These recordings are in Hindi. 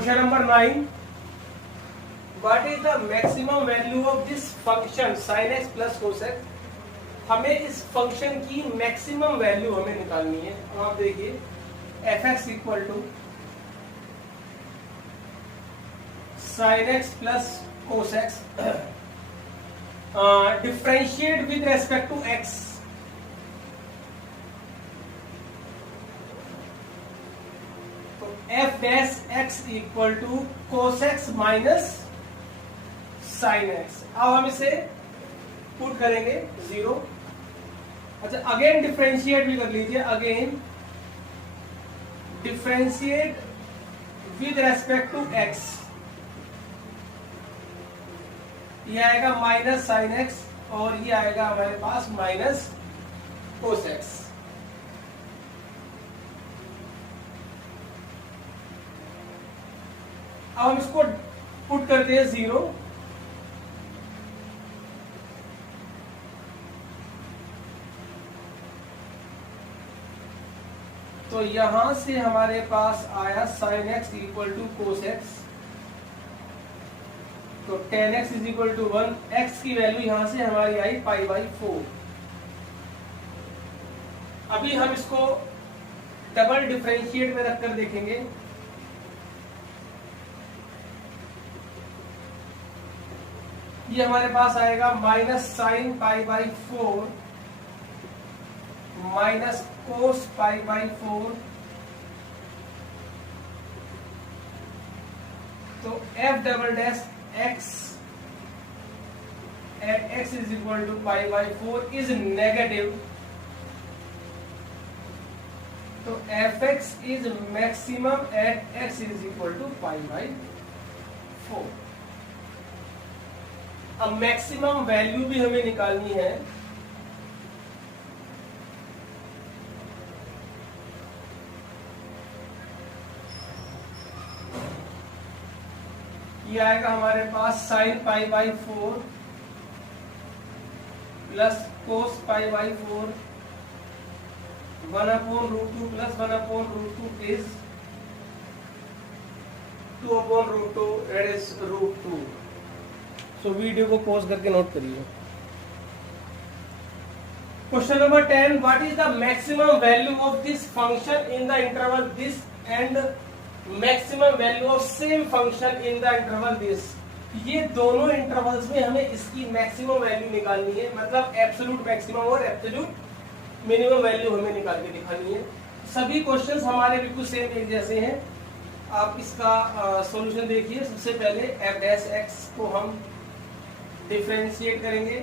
Question number 9, what is the maximum value of this function sin x plus cos x। हमें इस फंक्शन की मैक्सिमम वैल्यू हमें निकालनी है। अब आप देखिए f(x) equal to sin x plus cos x, differentiate with respect to x। तो f dash x equal to cos x minus sin x। अब हम इसे पुट करेंगे 0। अच्छा, अगेन डिफरेंशिएट भी कर लीजिए। Again differentiate with respect to x, ये आएगा माइनस साइन एक्स और ये आएगा हमारे पास माइनस कोस एक्स। अब हम इसको पुट करते हैं 0। तो यहां से हमारे पास आया sine x equal to cos x, तो tan x is equal to 1। x की वैल्यू यहां से हमारी आई π/4। अभी हम इसको डबल डिफरेंशिएट में रखकर देखेंगे। ये हमारे पास आएगा माइनस साइन π/4 माइनस कोस π/4। तो f double dash x at x is equal to π/4 is negative। तो fx is maximum at x is equal to π/4। अब मैक्सिमम वैल्यू भी हमें निकालनी है। ये आएगा हमारे पास sine π/4 plus cos π/4 1/√2 plus 1/√2 is 2/√2 that is √2। So video को पॉज करके नोट करिए। Question number 10, what is the maximum value of this function in the interval this and maximum value of same function in the interval this. ये दोनों इंटरवल्स में हमें इसकी मैक्सिमम वैल्यू निकालनी है, मतलब एब्सोल्यूट मैक्सिमम और एब्सोल्यूट मिनिमम वैल्यू हमें निकाल के दिखानी है। सभी क्वेश्चंस हमारे बिल्कुल सेम एक जैसे हैं। आप इसका सॉल्यूशन देखिए। सबसे पहले f डैश x को हम डिफरेंशिएट करेंगे।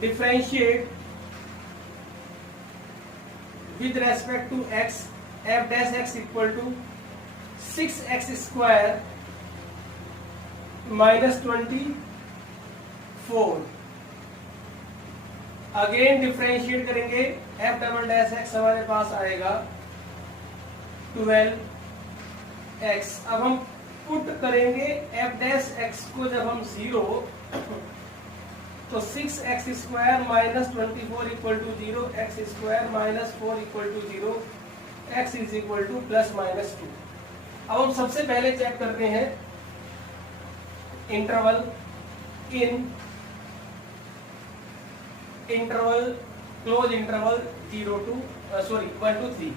Differentiate with respect to x, f dash x equal to 6x square minus 24। Again differentiate करेंगे। f डबल डैश x हमारे पास आएगा 12x। अब हम पुट करेंगे f डैश x को, जब हम 0 तो 6x square minus 24 equal to 0, x square minus 4 equal to 0, x is equal to plus minus 2। अब हम सबसे पहले चेक करते हैं इंटरवल क्लोज इंटरवल 1 to 3।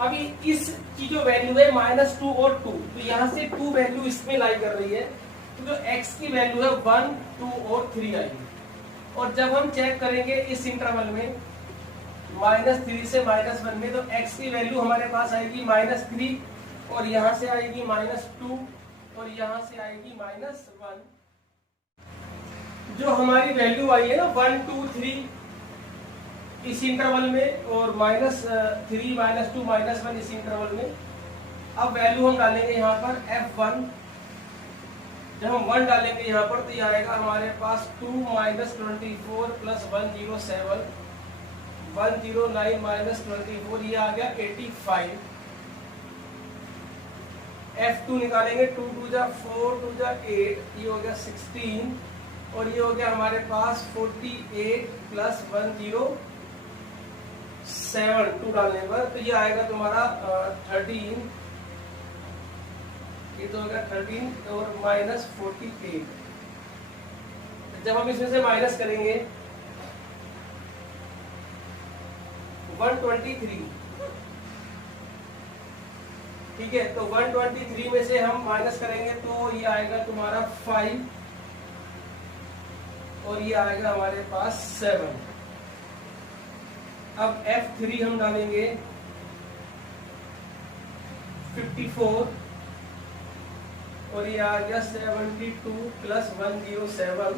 अभी इस की जो वैल्यू है -2 और 2, तो यहां से 2 वैल्यू इसमें लाई कर रही है। तो जो x की वैल्यू है 1, 2 और 3 आएगी। और जब हम चेक करेंगे इस इंटरवल में -3 से -1 में, तो x की वैल्यू हमारे पास आएगी -3 और यहां से आएगी -2 और यहां से आएगी -1। जो हमारी वैल्यू आई है ना 1, 2, 3 इस इंटरवल में और -3, -2, -1 इस इंटरवल में। अब वैल्यू हम डालेंगे यहाँ पर f1। जब हम 1 डालेंगे यहाँ पर तो ये आएगा हमारे पास 2 - 24 प्लस 107 109 - 24, ये आ गया 85। f2 निकालेंगे, 2 2 जा 4, 2 जा 8, ये हो गया 16 और ये हो गया हमारे पास 48 प्लस 109 7 2 डालने पर, तो ये आएगा तुम्हारा 13, ये तो होगा 13 और माइनस 48। जब हम इसमें से माइनस करेंगे 123, ठीक है, तो 123 में से हम माइनस करेंगे तो ये आएगा तुम्हारा 5 और ये आएगा हमारे पास 7। अब F3 हम डालेंगे 54 और ये आ गया 72 प्लस 107,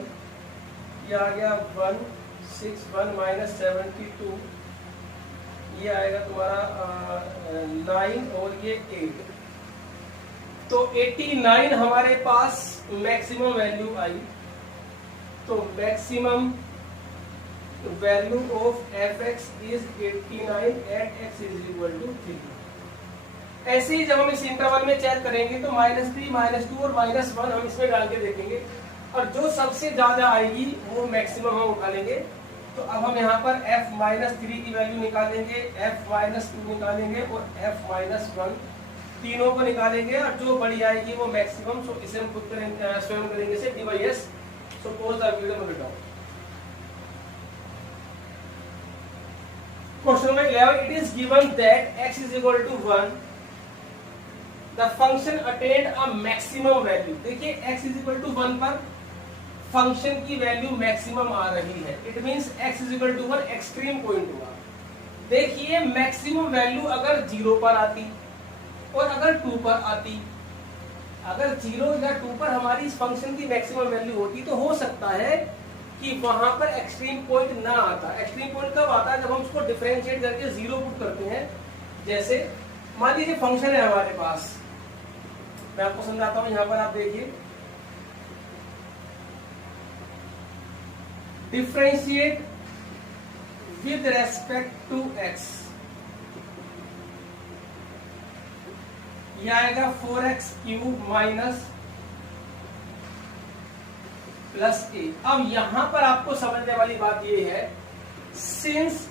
ये आ गया 161 माइनस 72, ये आएगा तुम्हारा 9 और ये 8। तो 89 हमारे पास मैक्सिमम वैल्यू आई। तो maximum value of fx is 89 at x is equal to 3। ऐसे ही जब हम इस इंटरवल में चेक करेंगे तो -3, -2 और -1 हम इसमें डाल के देखेंगे और जो सबसे ज्यादा आएगी वो मैक्सिमम हम उठा लेंगे। तो अब हम यहाँ पर f-3 की वैल्यू निकालेंगे, f-2 निकालेंगे और f-1 तीनों को निकालेंगे और जो बड़ी आएगी वो मैक्सिमम। सो इसे हम खुद करेंगे, स्वयं करेंगे से dy/s। So pose the video में बिठाओ। Question number 11, it is given that x is equal to 1, the function attained a maximum value. देखिए x इज इक्वल टू 1 पर फंक्शन की वैल्यू मैक्सिमम आ रही है, it means x is equal to 1 extreme point हुआ। देखिए मैक्सिमम वैल्यू अगर 0 पर आती और अगर 2 पर आती, अगर 0 या 2 पर हमारी इस फंक्शन की मैक्सिमम वैल्यू होती तो हो सकता है कि वहां पर एक्सट्रीम पॉइंट ना आता। एक्सट्रीम पॉइंट कब आता है? जब हम उसको डिफरेंशिएट करके 0 पुट करते हैं। जैसे मान लीजिए फंक्शन है हमारे पास, मैं आपको समझाता हूं, यहां पर आप देखिए, differentiate with respect to x, यह आएगा 4x³ माइनस प्लस a। अब यहां पर आपको समझने वाली बात यह है, since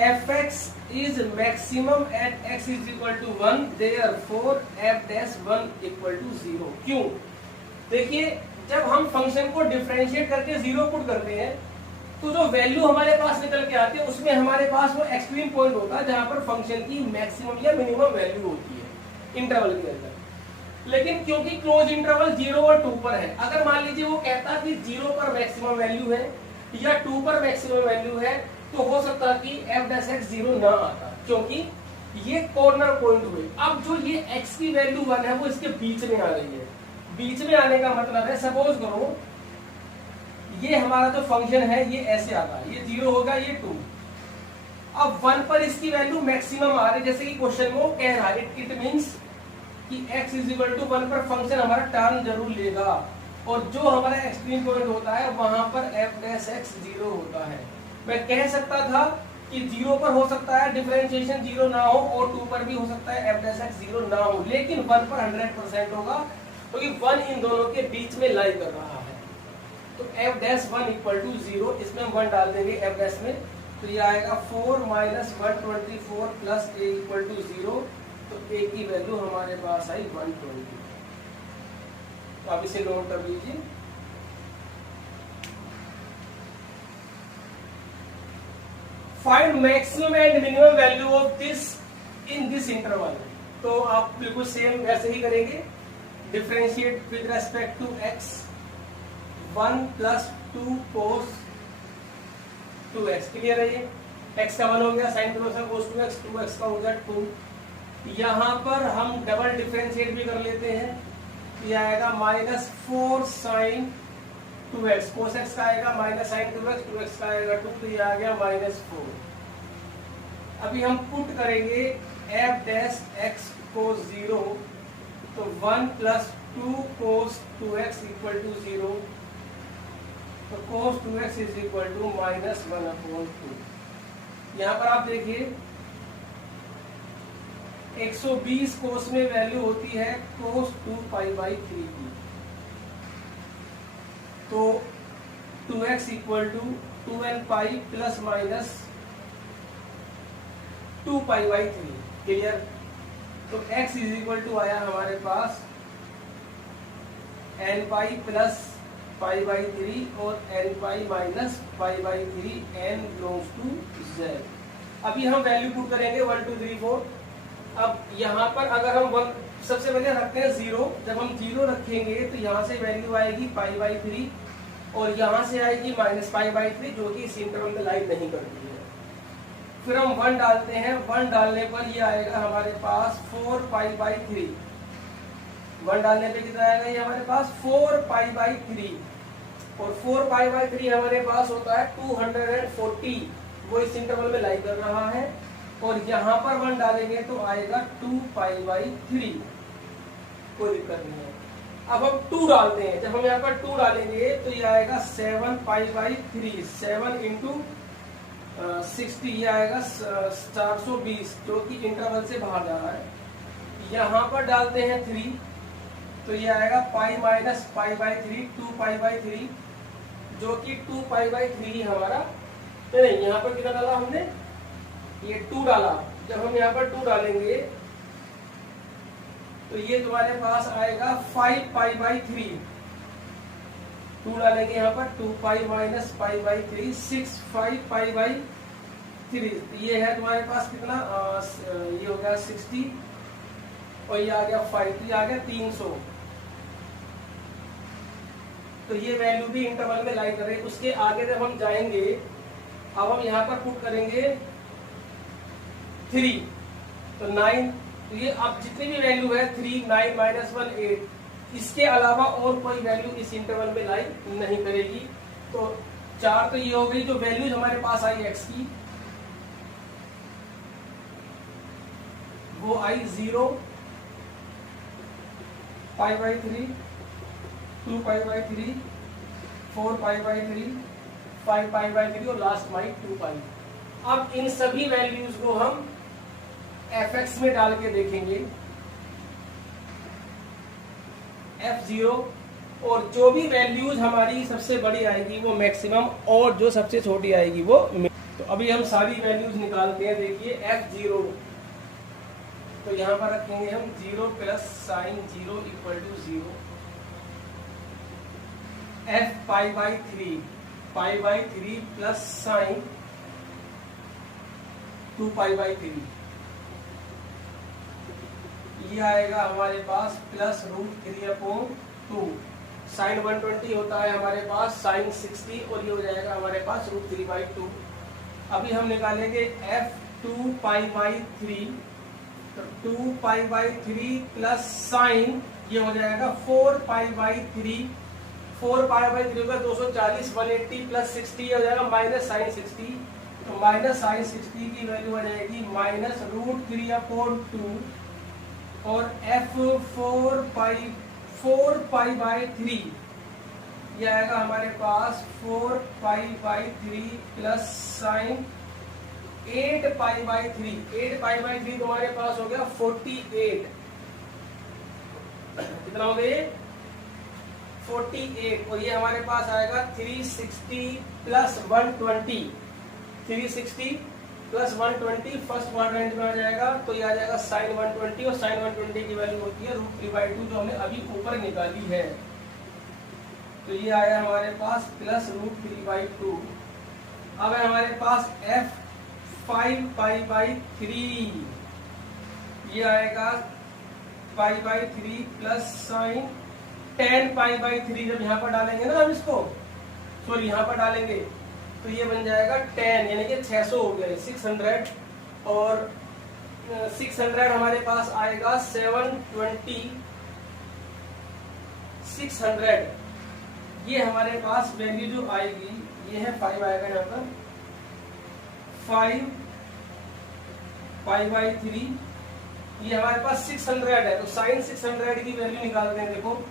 fx is maximum at x is equal to 1, therefore f'1 equal to 0। क्यों? देखिए जब हम फंक्शन को डिफरेंशिएट करके 0 पुट करते हैं तो जो वैल्यू हमारे पास निकल के आती है उसमें हमारे पास वो एक्सट्रीम पॉइंट होता है जहां पर फंक्शन की मैक्सिमम या मिनिमम वैल्यू होती है इंटरवल के अंदर। लेकिन क्योंकि क्लोज इंटरवल 0 और 2 पर है, अगर मान लीजिए वो कहता कि 0 पर मैक्सिमम वैल्यू है या 2 पर मैक्सिमम वैल्यू है, तो हो सकता कि f' 0 ना आता, क्योंकि ये कॉर्नर पॉइंट हुए। अब जो ये x की वैल्यू 1 है वो इसके बीच में आ रही है। बीच में आने का मतलब है, सपोज करो ये हमारा जो फंक्शन है ये ऐसे आता है, ये 0 होगा, ये 2। अब 1 पर इसकी वैल्यू मैक्सिमम आ रही है, जैसे कि क्वेश्चन में वो कह रहा है, इट मींस कि x इज इक्वल टू 1 पर फंक्शन हमारा टर्न जरूर लेगा और जो हमारा एक्सट्रीम पॉइंट होता है वहां पर f' 0 होता है। मैं कह सकता था कि 0 पर हो सकता है डिफरेंशिएशन 0 ना हो और 2 पर भी हो सकता है f' 0 ना हो, लेकिन 1 पर 100% होगा क्योंकि 1 इन दोनों के बीच में लाई कर रहा है। तो f'1 इक्वल टू 0, इसमें हम 1 डाल देंगे f' में, तो ये आएगा 4 minus 124 plus a equal to 0। तो a की वैल्यू हमारे पास आई 120। तो आप इसे नोट कर लीजिए। Find maximum and minimum value of this in this interval. तो आप बिल्कुल सेम वैसे ही करेंगे, differentiate with respect to x, 1 plus 2 cos 2x। Clear है? ये x का 1 हो गया, sign 2x cos 2x, 2x का हो गया 2। यहां पर हम डबल डिफरेंशिएट भी कर लेते हैं, ये आएगा -4 sin 2x, cos x का आएगा माइनस sin 2x, 2x का आएगा 2, तो ये आ गया -4। अभी हम पुट करेंगे f' cos 0, तो 1 plus 2 cos 2x equal to 0, तो cos 2x is equal to -1/2। यहां पर आप देखिए 120 कोस में वैल्यू होती है cos 2π/3 की, तो 2x equal to 2nπ plus minus 2π/3। Clear? तो x इज इक्वल टू आया हमारे पास nπ प्लस π/3 और nπ minus π/3 n belongs to z। अभी हम वैल्यू पुट करेंगे 1 2 3 4। अब यहाँ पर अगर हम सबसे पहले रखते हैं 0। जब हम 0 रखेंगे तो यहाँ से वैल्यू आएगी π/3 और यहाँ से आएगी माइनस π/3, जो कि इस इंटरवल में लाई नहीं करती है। फिर हम 1 डालते हैं। 1 डालने पर ये आएगा हमारे पास 4π/3। 1 डालने पे कितना आएगा ये हमारे पास 4π/3 और 4π/3 हमारे पास होता है 240, वो इस इंटरवल में लाई कर रहा है। और यहाँ पर 1 डालेंगे तो आएगा 2π/3, कोई दिक्कत नहीं है। अब हम 2 डालते हैं। जब हम यहाँ पर 2 डालेंगे तो ये आएगा 7π/3, 7 इंटू 60, ये आएगा 420, जो कि इंटरवल से बाहर जा रहा है। यहाँ पर डालते हैं 3 तो ये आएगा पाई माइनस π/3, 2π/3, जो कि 2π/3 हमारा नहीं। यहाँ पर कितना डाला हमने? ये 2 डाला। जब हम यहाँ पर 2 डालेंगे तो ये तुम्हारे पास आएगा 5π/3। 2 डालेंगे यहाँ पर 2π माइनस π/3, 6 5π/3। ये है तुम्हारे पास कितना? ये हो गया 60 और ये आ गया 5, तो ये आ गया 300। तो ये वैल्यू भी इंटरवल में लाई कर रहे हैं। उसके आगे जब हम जाएंगे, अब हम यहाँ पर पुट करेंगे 3 तो 9। तो ये अब जितनी भी वैल्यू है 3, 9, -1, 8, इसके अलावा और कोई वैल्यू इस इंटरवल में लाई नहीं करेगी। तो 4 तो ये हो गई जो वैल्यूज हमारे पास आई x की, वो आई 0, π/3, 2π/3, 4π/3, 5π/3 और लास्ट माई 2π। अब इन सभी वैल्यूज को हम fx में डाल के देखेंगे, f0, और जो भी वैल्यूज हमारी सबसे बड़ी आएगी वो मैक्सिमम, और जो सबसे छोटी आएगी वो। तो अभी हम सारी वैल्यूज निकालते हैं। देखिए f0 तो यहाँ पर रखेंगे हम 0 plus sine 0 equal to 0। f π/3 plus sine 2π/3, ये आएगा हमारे पास प्लस √3/2। साइन 120 होता है हमारे पास साइन 60 और ये हो जाएगा हमारे पास √3/2। अभी हम निकालेंगे f 2π/3, तो 2π/3 प्लस साइन ये हो जाएगा 4π/3। 4π/3 होगा 240, 180 प्लस 60 हो जाएगा माइनस साइन 60। तो माइनस साइन 60 की वैल्यू आ जाएगी माइनस √3/2 और f 4π/3 ये आएगा हमारे पास 4π/3 प्लस साइन 8π/3। 8π/3 तुम्हारे पास हो गया 48। कितना हो गया? 48। और ये हमारे पास आएगा 360 प्लस 120। 360 प्लस 120 फर्स्ट क्वाड्रेंट में आ जाएगा, तो ये आ जाएगा साइन 120 और साइन 120 की वैल्यू होती है √3/2 जो हमने अभी ऊपर निकाली है। तो ये आया हमारे पास प्लस √3/2। अब है हमारे पास f 5π/3, ये आएगा π/3 प्लस साइन 10π/3। जब यहाँ पर डालेंगे ना हम इसको, सॉरी यहाँ पर डालेंगे तो ये बन जाएगा 10, यानी कि 600 हो गया 600। और 600 हमारे पास आएगा 720, 600 ये हमारे पास वैल्यू जो आएगी ये है 5 आएगा यहाँ पर 5π/3। ये हमारे पास 600 है, तो साइन 600 की वैल्यू निकालते हैं। देखो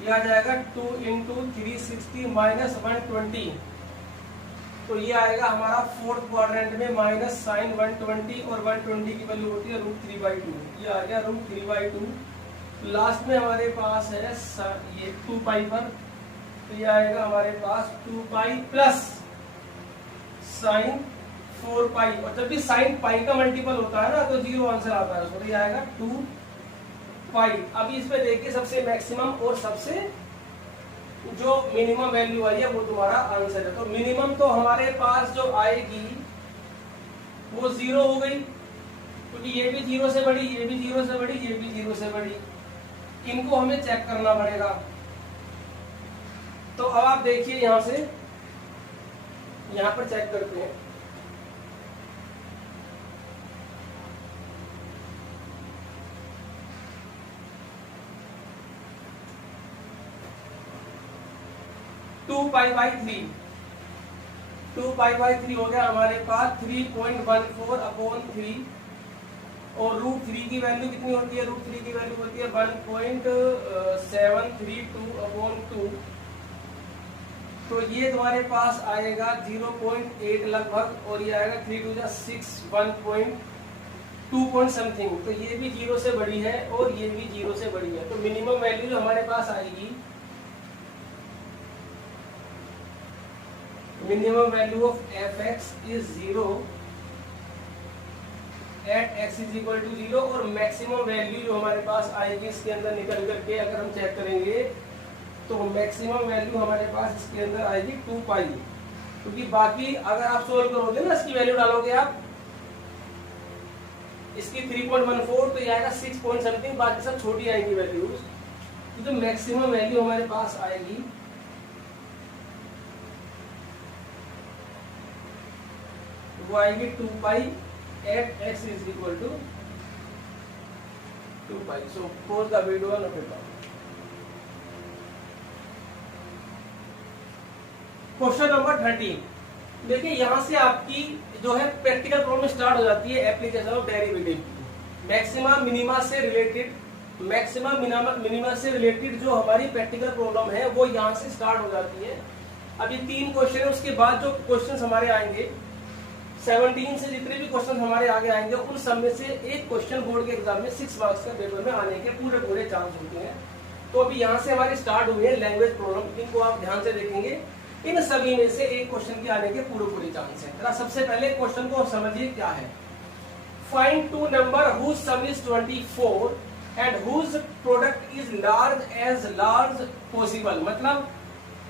ये आ जाएगा 2 इंटू 360 माइनस 120। तो ये आएगा हमारा फोर्थ क्वाड्रेंट में माइनस साइन 120 और 120 की वैल्यू होती है √3/2। ये आ गया √3/2। लास्ट में हमारे पास है ये 2π पर, तो ये आएगा हमारे पास 2π प्लस साइन 4 पाई, और जब भी साइन पाई का मल्टीपल होता है ना तो 0 आंसर आता है उसको, तो ये आएगा 2 पाई। अभी इसमें देखिए सबसे मैक्सिमम और सबसे जो मिनिमम वैल्यू आई है वो तुम्हारा आंसर है। तो मिनिमम तो हमारे पास जो आएगी वो 0 हो गई, क्योंकि ये भी 0 से बड़ी, ये भी 0 से बड़ी, ये भी 0 से बड़ी, इनको हमें चेक करना पड़ेगा। तो अब आप देखिए यहां से, यहां पर चेक करते हैं। टू पाई बाई 3 हो गया हमारे पास 3.14 अपॉन 3, और रूट 3 की वैल्यू कितनी होती है? रूट 3 की वैल्यू होती है 1.732 अपॉन 2, तो ये तुम्हारे पास आएगा 0.8 लगभग, और ये आएगा 3 to 6 1.2 पॉइंट समथिंग, तो ये भी 0 से बड़ी है और ये भी 0 से बड़ी है। तो मिनिमम वैल्यू जो हमारे पास आएगी, minimum value of fx is 0 at x is equal to 0, और मैक्सिमम वैल्यू जो हमारे पास आएगी इसके अंदर निकल करके अगर हम चेक करेंगे तो मैक्सिमम वैल्यू हमारे पास इसके अंदर आएगी 2 पाई, क्योंकि बाकी अगर आप सोल्व करोगे ना, इसकी वैल्यू डालोगे आप इसकी 3.14 तो ये आएगा 6 पॉइंट समथिंग, बाकी सब छोटी आएंगी वैल्यूज। तो जो मैक्सिमम वैल्यू हमारे पास आएगी वो आएगी 2 पाई eight x is equal to 2 pi. So pause the video and note it down. Question number 13। देखिए यहाँ से आपकी जो है प्रैक्टिकल प्रॉब्लम स्टार्ट हो जाती है एप्लीकेशन ऑफ डेरिवेटिव की। मैक्सिमा मिनिमा से रिलेटेड, मैक्सिमा मिनिमा से रिलेटेड जो हमारी प्रैक्टिकल प्रॉब्लम है वो यहाँ से स्टार्ट हो जाती है। अभी 3 क्वेश्चन है, उसके बाद जो क्वेश्चन हमारे आएंगे 17 से जितने भी क्वेश्चन हमारे आगे आएंगे उन सब में से एक क्वेश्चन बोर्ड के एग्जाम में 6 मार्क्स का पेपर में आने के पूरे चांस होते हैं। तो अभी यहाँ से हमारी स्टार्ट हुई है लैंग्वेज प्रॉब्लम, इनको आप ध्यान से देखेंगे, इन सभी में से एक क्वेश्चन के आने के पूरे चांस है। जरा सबसे पहले क्वेश्चन को समझिए क्या है। Find 2 number whose sum is 24 and whose product is large possible, मतलब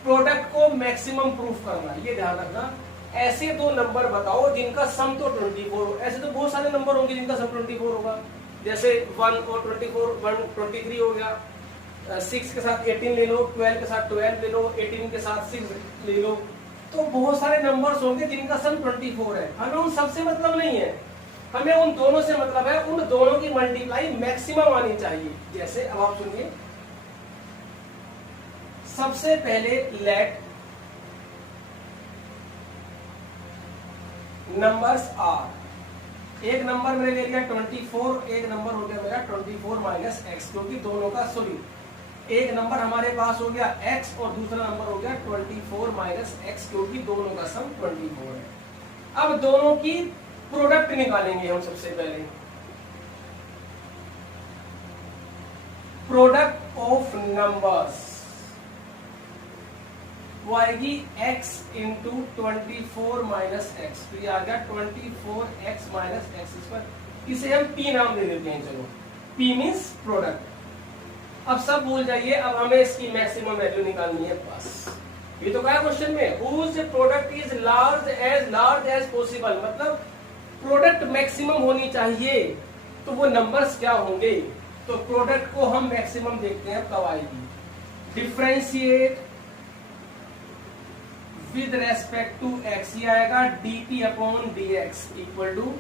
प्रोडक्ट को मैक्सिमम प्रूफ करना, ये ध्यान रखना। ऐसे 2 नंबर बताओ जिनका सम तो 24 हो। ऐसे तो बहुत सारे नंबर होंगे जिनका सम 24 होगा, जैसे 1 और 24, 1 23 हो गया, 6 के साथ 18 ले लो, 12 के साथ 12 ले लो, 18 के साथ 6 ले लो, तो बहुत सारे नंबर्स होंगे जिनका सम 24 है। हमें उन सबसे मतलब नहीं है, हमें उन दोनों से मतलब है, उन दोनों की मल्टीप्लाई मैक्सिमम आनी चाहिए। जैसे अब आप सुनिए, सबसे पहले लेट नंबर्स आर, एक नंबर मैंने ले लिया 24, एक नंबर हो गया मेरा 24 माइनस एक्स, क्योंकि दोनों का सॉरी एक नंबर हमारे पास हो गया x और दूसरा नंबर हो गया 24 माइनस एक्स, क्योंकि दोनों का सम 24 है। अब दोनों की प्रोडक्ट निकालेंगे हम सबसे पहले। प्रोडक्ट ऑफ नंबर्स वो आएगी x इंटू 24 माइनस एक्स, तो ये आ गया 24x माइनस एक्स स्क्वायर। इसे हम p नाम दे देते हैं, चलो p मीन्स प्रोडक्ट। अब सब भूल जाइए, अब हमें इसकी मैक्सिमम वैल्यू निकालनी है बस। ये तो क्या क्वेश्चन में, whose product is large as possible, मतलब प्रोडक्ट मैक्सिमम होनी चाहिए, तो वो नंबर्स क्या होंगे। तो प्रोडक्ट को हम मैक्सिमम देखते हैं कब आएगी। Differentiate with respect to x, ये आएगा dt upon dx equal to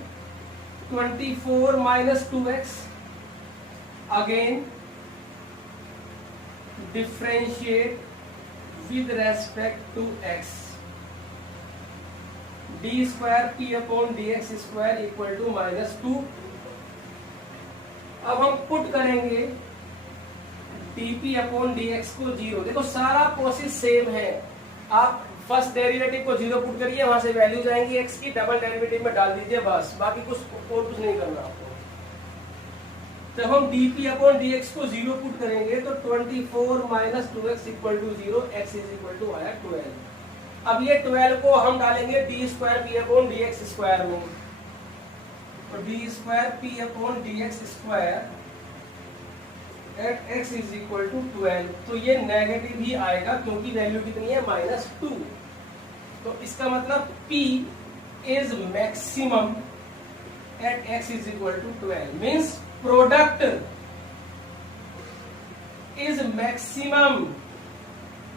24 minus 2x। Again differentiate with respect to x, d square p upon dx square equal to -2। अब हम पुट करेंगे dp अपॉन dx को 0। देखो सारा प्रोसेस सेम है, आप फर्स्ट डेरिवेटिव को 0 पुट करिए, वहां से वैल्यू जाएंगी x की, डबल डेरिवेटिव में डाल दीजिए बस, बाकी कुछ और कुछ नहीं करना आपको। जब हम dp अपॉन dx को 0 पुट करेंगे तो 24 minus 2x equal to 0, x is equal to आया 12। अब ये 12 को हम डालेंगे d square p upon d x square में, तो d square p upon d x square at x is equal to 12, तो ये नेगेटिव ही आएगा क्योंकि वैल्यू कितनी है -2। तो इसका मतलब P is maximum at x is equal to 12, means product is maximum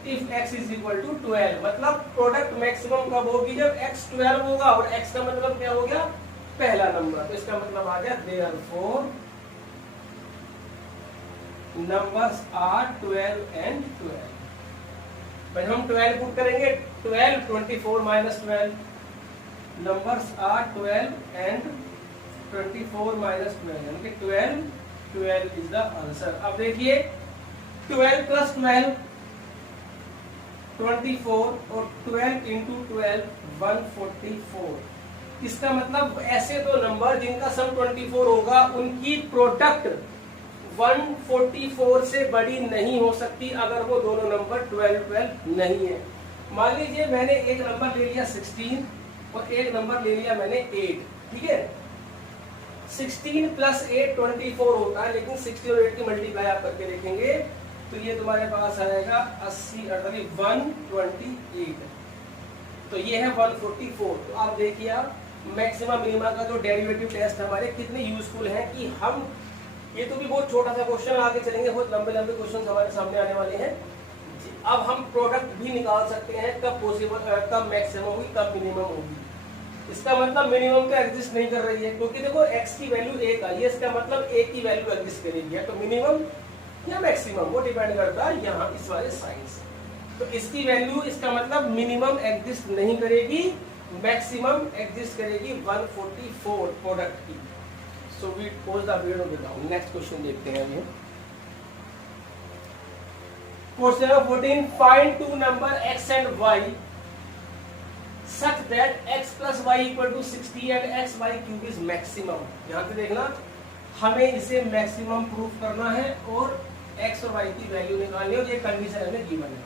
if x is equal to 12, मतलब प्रोडक्ट मैक्सिमम कब होगी जब x 12 होगा, और x का मतलब क्या हो गया पहला नंबर, तो इसका मतलब आ गया देयरफॉर नंबर्स आर 12 एंड 12। भाई हम 12 पुट करेंगे, 12 24 -12, नंबर्स आर 12 एंड 24 -12, यानी कि 12 इज द आंसर। अब देखिए 12 + 12 24 और 12 × 12 144। इसका मतलब ऐसे दो नंबर जिनका सम 24 होगा उनकी प्रोडक्ट 144 से बड़ी नहीं हो सकती अगर वो दोनों नंबर 12 नहीं है। मान लीजिए मैंने एक नंबर ले लिया 16 और एक नंबर ले लिया मैंने 8, ठीक है। 16 + 8 24 होता है, लेकिन 16 और 8 की मल्टीप्लाई आप करके देखेंगे तो ये तुम्हारे पास आएगा 80 128, तो ये है 144। तो आप देखिए मैक्सिमा मिनिमा का जो डेरिवेटिव टेस्ट हमारे कितने यूजफुल है कि हम, ये तो भी बहुत छोटा सा क्वेश्चन, आगे चलेंगे बहुत लंबे लंबे क्वेश्चन हमारे सामने आने वाले हैं। अब हम प्रोडक्ट भी निकाल सकते हैं कब पॉसिबल, कब मैक्सिमम होगी कब मिनिमम होगी। इसका मतलब मिनिमम तो एग्जिस्ट नहीं कर रही है, क्योंकि देखो x की वैल्यू 1 आई है, इसका मतलब a की वैल्यू एग्जिस्ट करेगी, तो मिनिमम या मैक्सिमम वो डिपेंड करता है यहाँ इस वाले साइन से। तो इसकी वैल्यू, इसका मतलब मिनिमम एग्जिस्ट नहीं करेगी, मैक्सिमम एग्जिस्ट करेगी 144 प्रोडक्ट की। So we pause the video down. Next question देखते हैं अभी। Question number 14, find two number x and y such that x + y = 60 and x y cube is maximum। यहाँ पे देखना, हमें इसे मैक्सिमम प्रूफ करना है और x और y की वैल्यू निकालनी है, और ये कंडीशन हमें गिवन है।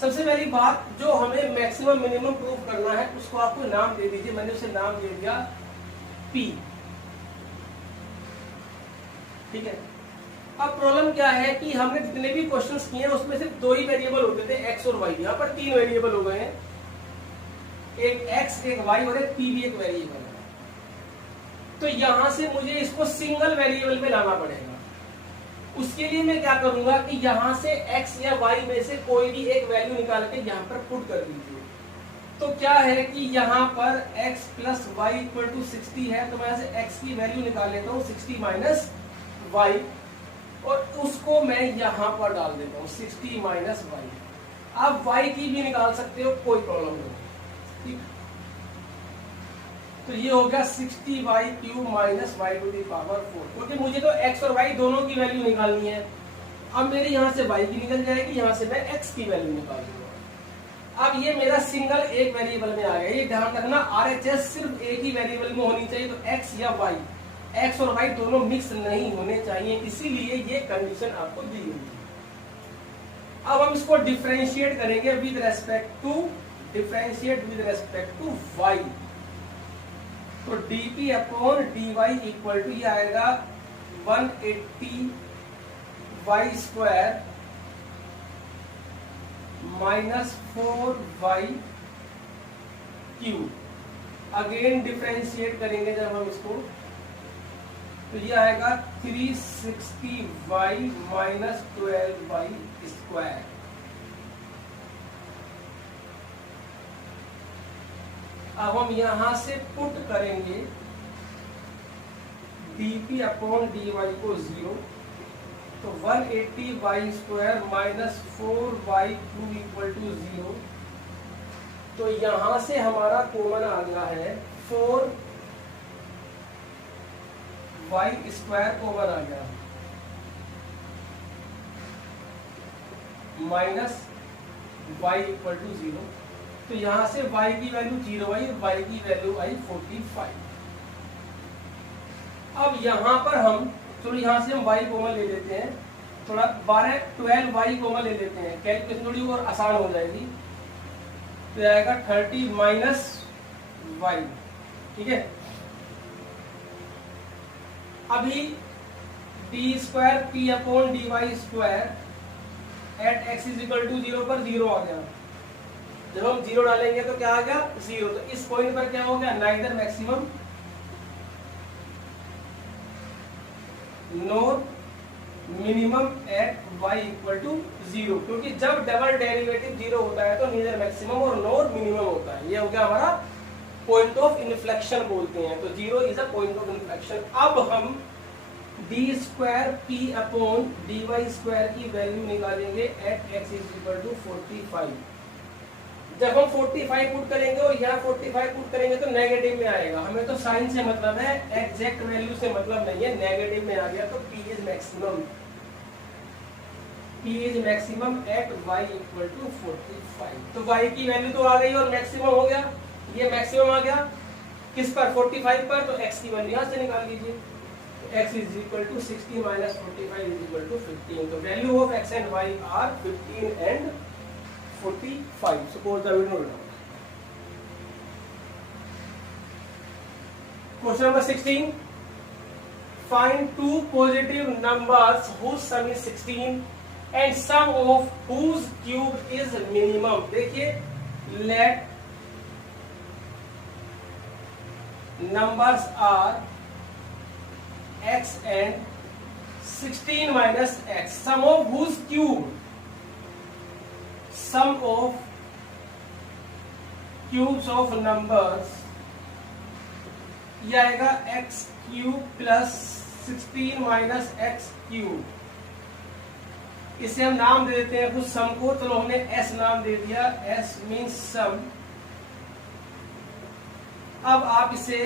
सबसे पहली बात, जो हमें मैक्सिमम मिनिमम प्रूफ करना है उसको आपको नाम दे दीजिए, मैंने उसे नाम दे दिया P, ठीक है। अब प्रॉब्लम क्या है कि हमने जितने भी क्वेश्चंस किए हैं उसमें सिर्फ 2 ही वेरिएबल होते थे, x और y। यहाँ पर 3 वेरिएबल हो गए हैं, एक x, एक y और एक p भी एक वेरिएबल है। तो यहां से मुझे इसको सिंगल वेरिएबल में लाना पड़ेगा। उसके लिए मैं क्या करूंगा कि यहां से x या y में से कोई भी एक वैल्यू निकाल के यहां पर पुट कर दीजिए। तो क्या है कि यहाँ पर x + y = 60 है, तो मैं यहाँ से x की वैल्यू निकाल लेता हूँ 60 - y, और उसको मैं यहाँ पर डाल देता हूँ 60 - y। आप y की भी निकाल सकते हो, कोई प्रॉब्लम नहीं, ठीक। तो ये हो गया 60y³ - y⁴, क्योंकि मुझे तो x और y दोनों की वैल्यू निकालनी है। अब मेरी यहाँ से y की निकल जाएगी, यहाँ से मैं x की वैल्यू निकाल दूंगा। अब ये मेरा सिंगल एक वेरिएबल में आ गया। ये ध्यान रखना, RHS सिर्फ एक ही वेरिएबल में होनी चाहिए, तो x या y, x और y दोनों मिक्स नहीं होने चाहिए, इसीलिए ये कंडीशन आपको दी हुई है। अब हम इसको डिफरेंशिएट करेंगे विद रेस्पेक्ट टू y। तो dp/dy ये आएगा 180y² -4y³। अगेन डिफरेंशिएट करेंगे जब हम इसको, तो ये आएगा 360y - 12y²। अब हम यहां से पुट करेंगे dp/dy को 0, तो 180y² -4y³ = 0। तो यहां से हमारा कॉमन आ गया है 4y² कॉमन आ गया, -y = 0। तो यहां से y की वैल्यू 0 आई, y की वैल्यू आई 45। अब यहां पर हम, चलो यहां से हम y कॉमन ले लेते हैं, थोड़ा 12y कॉमन ले लेते हैं, कैलकुलेशन थोड़ी और आसान हो जाएगी। तो आएगा 30 माइनस y। ठीक है, अभी d square p upon d y square at x is equal to 0 पर 0 आ गया। जब हम 0 डालेंगे तो क्या आ गया 0। तो इस पॉइंट पर क्या हो गया, neither maximum nor minimum at y equal to 0, क्योंकि जब डबल डेरिवेटिव 0 होता है तो नीदर मैक्सिमम और नोर मिनिमम होता है। ये हो गया हमारा पॉइंट ऑफ इन्फ्लेक्शन बोलते हैं। तो 0 is a point of inflection. अब हम d square p upon d y square की वैल्यू निकालेंगे at x is equal to 45। जब हम 45 पुट करेंगे और यहाँ 45 पुट करेंगे तो नेगेटिव में आएगा। हमें तो साइन से मतलब है, एग्जैक्ट वैल्यू से मतलब नहीं है। नेगेटिव में आ गया तो P is maximum, P is maximum at y equal to 45। तो y की वैल्यू तो आ गई और मैक्सिमम हो गया, ये मैक्सिमम आ गया किस पर, 45 पर। तो x की वैल्यू यहाँ से निकाल लीजिए। तो x is equal to 60 minus 45 is equal to 15। तो value of x and y are 15 and 45. Suppose the video now. Question number 16. Find two positive numbers whose sum is 16 and sum of whose cube is minimum. देखिए, let numbers are x and 16 minus x. Sum of whose cube, sum of cubes of numbers, ये आएगा x cube plus 16 minus x cube. इसे हम नाम दे देते हैं कुछ सम को। चलो हमने s नाम दे दिया, s मीन्स सम। अब आप इसे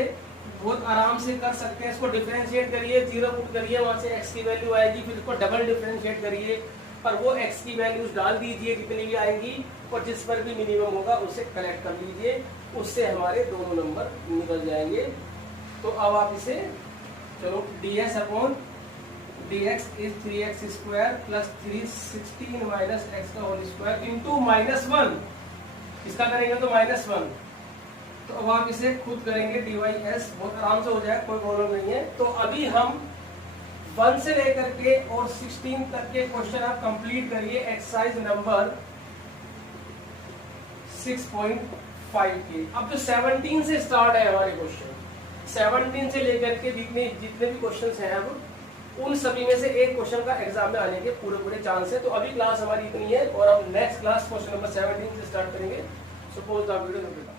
बहुत आराम से कर सकते हैं। इसको डिफरेंशिएट करिए, 0 पुट करिए, वहां से x की वैल्यू आएगी, फिर इसको डबल डिफरेंशिएट करिए और वो x की वैल्यूज डाल दीजिए जितनी भी आएंगी, और जिस पर भी मिनिमम होगा उसे कलेक्ट कर लीजिए। उससे हमारे दोनों नंबर निकल जाएंगे। तो अब आप इसे, चलो ds upon dx is 3x square plus 316 minus x का होल स्क्वायर इंटू -1। इसका करेंगे तो -1। तो अब आप इसे खुद करेंगे dys, बहुत आराम से हो जाए, कोई प्रॉब्लम नहीं है। तो अभी हम 1 से लेकर के और 16 तक के क्वेश्चन आप कंप्लीट करिए एक्सरसाइज नंबर 6.5 के। अब जो 17 से स्टार्ट है हमारे क्वेश्चन, 17 से लेकर के जितने भी क्वेश्चन हैं, अब उन सभी में से एक क्वेश्चन का एग्जाम में आने के पूरे चांस है। तो अभी क्लास हमारी इतनी है और हम नेक्स्ट क्लास क्वेश्चन नंबर 17 से स्टार्ट करेंगे। Suppose the video.